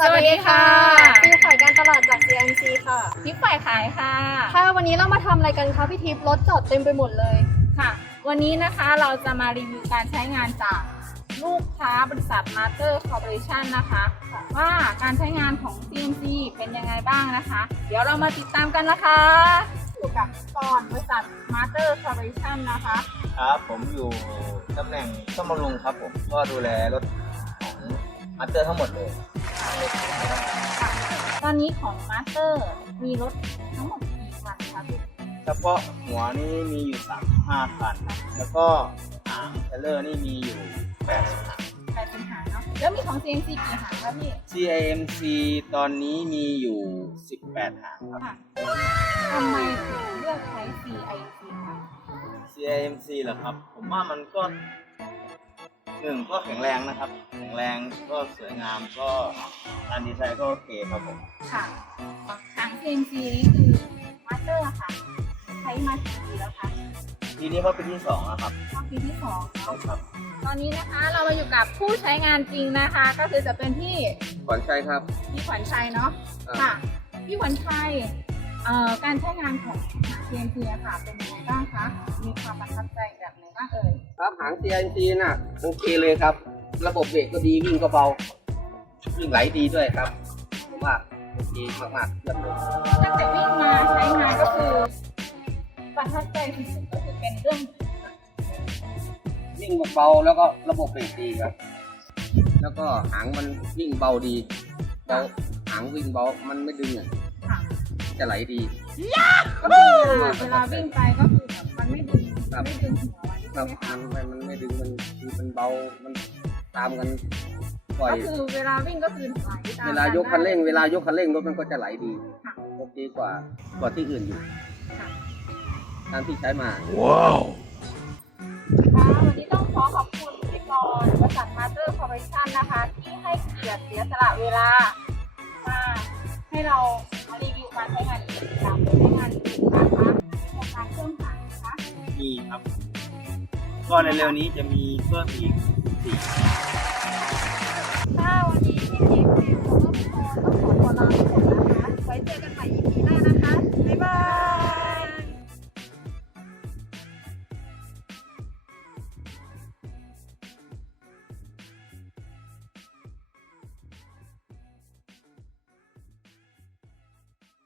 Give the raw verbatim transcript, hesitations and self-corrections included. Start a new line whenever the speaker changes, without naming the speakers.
สวัสดีค่ะ
ฟิวฝ่ายการตลาดจาก ซี เอ็ม ซี ค่ะ
ทิปฝ่ายขายค่ะ
ค่ะวันนี้เรามาทำอะไรกันคะพี่ทิพย์รถจอดเต็มไปหมดเลย
ค่ะ วันนี้นะคะเราจะมารีวิวการใช้งานจากลูกค้าบริษัท Master Corporation นะคะว่าการใช้งานของ ซี เอ็ม ซี เป็นยังไงบ้างนะคะ เดี๋ยวเรามาติดตามกันนะคะอยู่กับกรบริษัท Master Corporation นะคะ
ครับผมอยู่ตำแหน่งซ่อมบำรุงครับผมก็ดูแลรถของมาสเตอร์ทั้งหมดเลย
ตอนนี้ของ Master มีรถทั้งหมดกี่คันคะพี่
เฉพาะหัวนี่มีอยู่สามสิบห้าคัน แล้วก็หางเทเลอร์นี่มีอยู่แปดสิบหาง
แปดสิบหางเนาะแล้วมีของ ซี เอ็ม ซี กี่หางคะพี่
ซี ไอ เอ็ม ซี ตอนนี้มีอยู่สิบแปดหางครับ
ค่ะทำไมถึงเลือกใช้ ซี ไอ ซี คะ
ซี ไอ เอ็ม ซี เหรอครับ ผมว่ามันก็หนึ่งก็แข็งแรงนะครับ แข็งแรงก็สวยงามก็การดีไซน์ก็โอเคครับผม
ค่ะหาง ซี เอ็ม ซี นี่คือมาสเตอร์ค่ะ ใช้มากี่ปีแล้วคะ
ทีนี้เขาเป็นที่สองแล้วครับ
เข้าปีที่สอง
ใช่
เนาะ
ครับ
ตอนนี้นะคะเรามาอยู่กับผู้ใช้งานจริงนะคะ ก็คือจะเป็นที่
ขวัญชัยครับ
พี่ขวัญชัยเนาะ
อ่า
ค่ะพี่ขวัญชัยเอ่อการใช้งานของหาง ซี เอ็ม ซี อะค่ะเป็นยังไงบ้างคะมีความประทับใจแบบไหนบ้างเอ่ย
ครับหาง ซี ไอ ซี น่ะโอเคเลยครับ ระบบเบรกก็ดีวิ่งก็เบาวิ่งไหลดีด้วยครับผมว่าโอเคมากๆเยี่ยมเลย
ตั้งแต่วิ่งมาใช้งานก็คือประทับใจที่สุดก็คือเป็นเรื่อง
วิ่งเบาแล้วก็ระบบเบรกดีครับ แล้วก็หางมันวิ่งเบาดีเบาหางวิ่งเบามันไม่ดึงอ่ะ
ค่ะ
จะไหลดี
ก็คือเวลาเวลาวิ่งไปก็คือแบบมันไม่ดึง
ครับ
ไม่ดึงหัวไว้
ค
ใช่
รับ
ไหมคะ
มันมันมันไม่ดึงมันคือมันเบามันตามกันปล่อย
ก็คือเวลาวิ่งก็คือไหลตาม
เวลายกคันเร่ง เวลาย
ก
กคันเร่งรถมันก็จะไหลดี
ค่ะ
โอเคกว่ากว่าที่อื่นอยู่
ค่ะ
ตามที่ใช้มา
ค่ะวันนี้ต้องขอขอบคุณพี่กรณ์บริษัท Master Corporation นะคะ ที่ให้เกียรติเสียสละเวลามาให้เรามารีวิวการใช้งานจริงตามโดยใช้งานจริงนะคะโครงการเครื่องหางนะคะ
มีครับ ก็ในเร็วๆนี้จะมีเพิ่มอีกสี่
ค่ะวันนี้พี่ทิพย์ฟิวแล้วก็พี่กรณ์ต้องขอตัวลาไปก่อนนะคะไว้เจอกันใหม่ อี พี หน้านะ